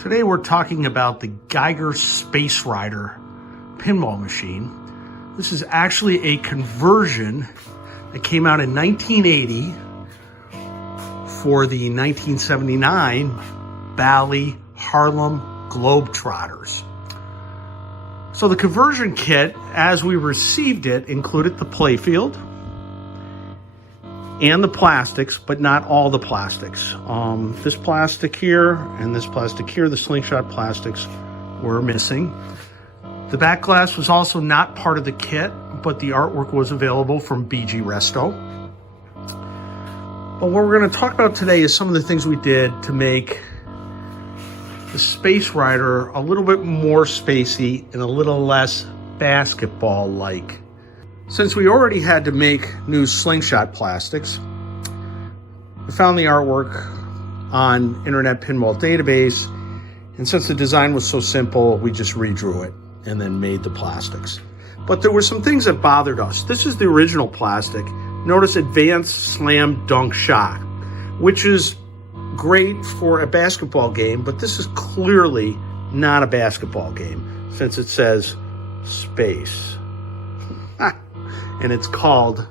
Today we're talking about the Geiger Space Rider pinball machine. This is actually a conversion that came out in 1980 for the 1979 Bally Harlem Globetrotters. So the conversion kit, as we received it, included the Playfield and the plastics, but not all the plastics. This plastic here and this plastic here, the slingshot plastics, were missing. The back glass was also not part of the kit, but the artwork was available from BG Resto. But what we're going to talk about today is some of the things we did to make the Space Rider a little bit more spacey and a little less basketball-like. Since we already had to make new slingshot plastics, we found the artwork on Internet Pinball Database, and since the design was so simple, we just redrew it and then made the plastics. But there were some things that bothered us. This is the original plastic. Notice Advanced Slam Dunk Shot, which is great for a basketball game, but this is clearly not a basketball game since it says space. And it's called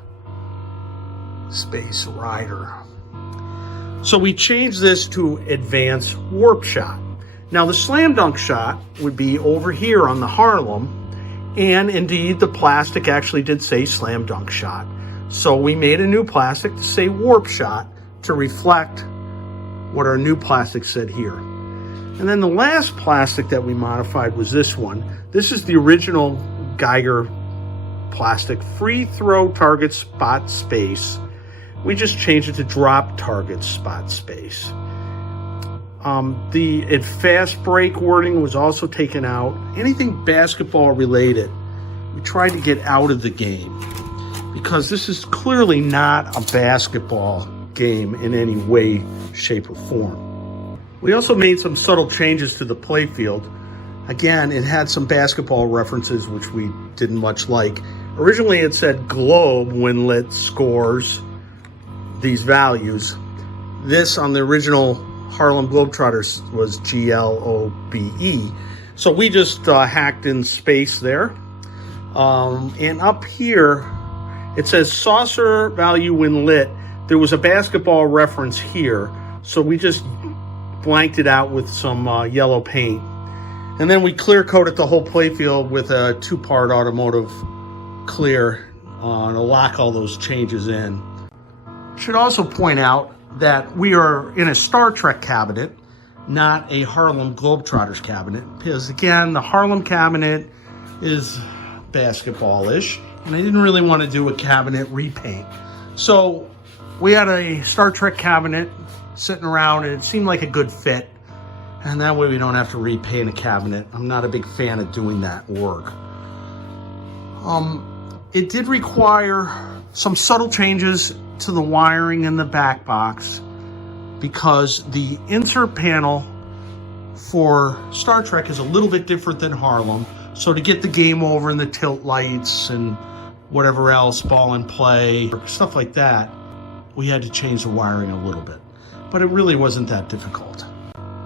Space Rider. So we changed this to Advanced Warp Shot. Now the Slam Dunk Shot would be over here on the Harlem, and indeed the plastic actually did say Slam Dunk Shot. So we made a new plastic to say Warp Shot to reflect what our new plastic said here. And then the last plastic that we modified was this one. This is the original Geiger plastic free throw target spot space. We just changed it to drop target spot space. The fast break wording was also taken out. Anything basketball related, we tried to get out of the game because this is clearly not a basketball game in any way, shape, or form. We also made some subtle changes to the playfield. Again, it had some basketball references which we didn't much like. Originally it said globe when lit scores these values. This on the original Harlem Globetrotters was GLOBE. So we just hacked in space there. And up here it says saucer value when lit. There was a basketball reference here, so we just blanked it out with some yellow paint. And then we clear coated the whole playfield with a 2-part automotive clear to lock all those changes in. Should also point out that we are in a Star Trek cabinet, not a Harlem Globetrotters cabinet, because again, the Harlem cabinet is basketball-ish, and I didn't really want to do a cabinet repaint. So we had a Star Trek cabinet sitting around, and it seemed like a good fit. And that way we don't have to repaint a cabinet. I'm not a big fan of doing that work. It did require some subtle changes to the wiring in the back box because the insert panel for Star Trek is a little bit different than Harlem. So to get the game over and the tilt lights and whatever else, ball and play, stuff like that, we had to change the wiring a little bit. But it really wasn't that difficult.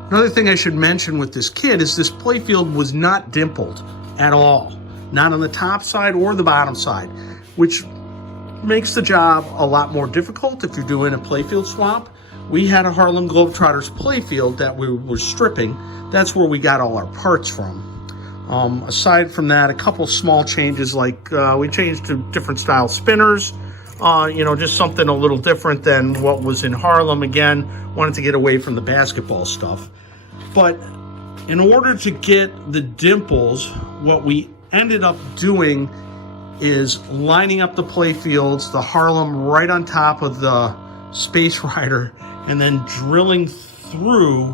Another thing I should mention with this kit is this playfield was not dimpled at all. Not on the top side or the bottom side, which makes the job a lot more difficult if you're doing a playfield swap. We had a Harlem Globetrotters playfield that we were stripping. That's where we got all our parts from. Aside from that, a couple small changes, like we changed to different style spinners. Just something a little different than what was in Harlem. Again, wanted to get away from the basketball stuff. But in order to get the dimples, what we ended up doing is lining up the playfields, the Harlem right on top of the Space Rider, and then drilling through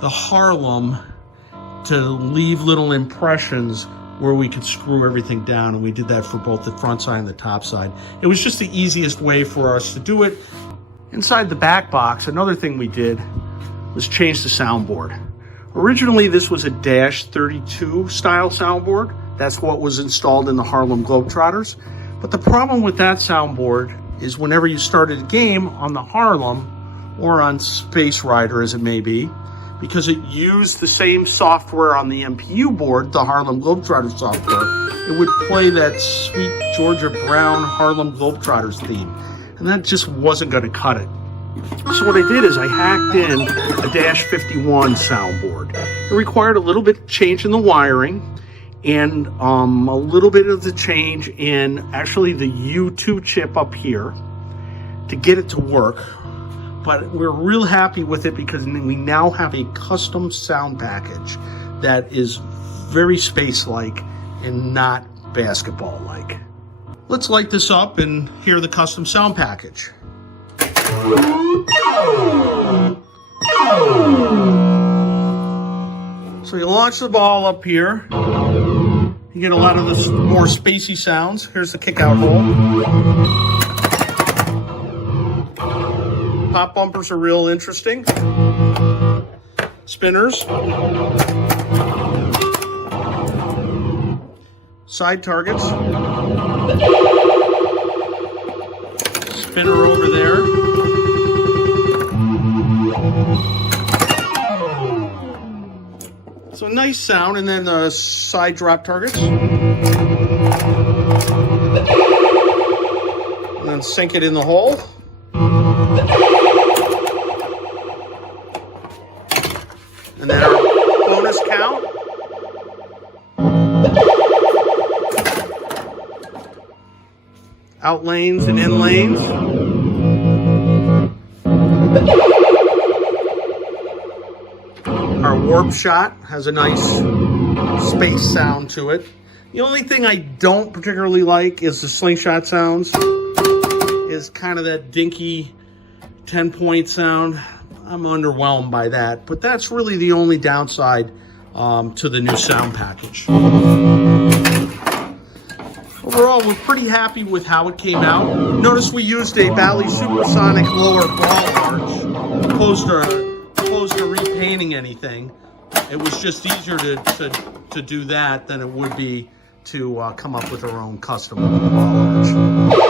the Harlem to leave little impressions where we could screw everything down. And we did that for both the front side and the top side. It was just the easiest way for us to do it. Inside the back box, another thing we did was change the soundboard. Originally, this was a Dash 32 style soundboard. That's what was installed in the Harlem Globetrotters. But the problem with that soundboard is whenever you started a game on the Harlem or on Space Rider, as it may be, because it used the same software on the MPU board, the Harlem Globetrotters software. It would play that sweet Georgia Brown Harlem Globetrotters theme, and that just wasn't going to cut it. So what I did is I hacked in a Dash 51 soundboard. It required a little bit of change in the wiring and a little bit of the change in actually the U2 chip up here to get it to work. But we're real happy with it because we now have a custom sound package that is very space-like and not basketball-like. Let's light this up and hear the custom sound package. So you launch the ball up here. You get a lot of the more spacey sounds. Here's the kick-out hole. Pop bumpers are real interesting. Spinners. Side targets. Spinner over there. So nice sound, and then the side drop targets. And then sink it in the hole. And then our bonus count. Out lanes and in lanes. Our warp shot has a nice space sound to it. The only thing I don't particularly like is the slingshot sounds. Is kind of that dinky 10-point sound. I'm underwhelmed by that, but that's really the only downside to the new sound package. Overall, we're pretty happy with how it came out. Notice we used a Bally supersonic lower ball arch, opposed to repainting anything. It was just easier to do that than it would be to come up with our own custom ball arch.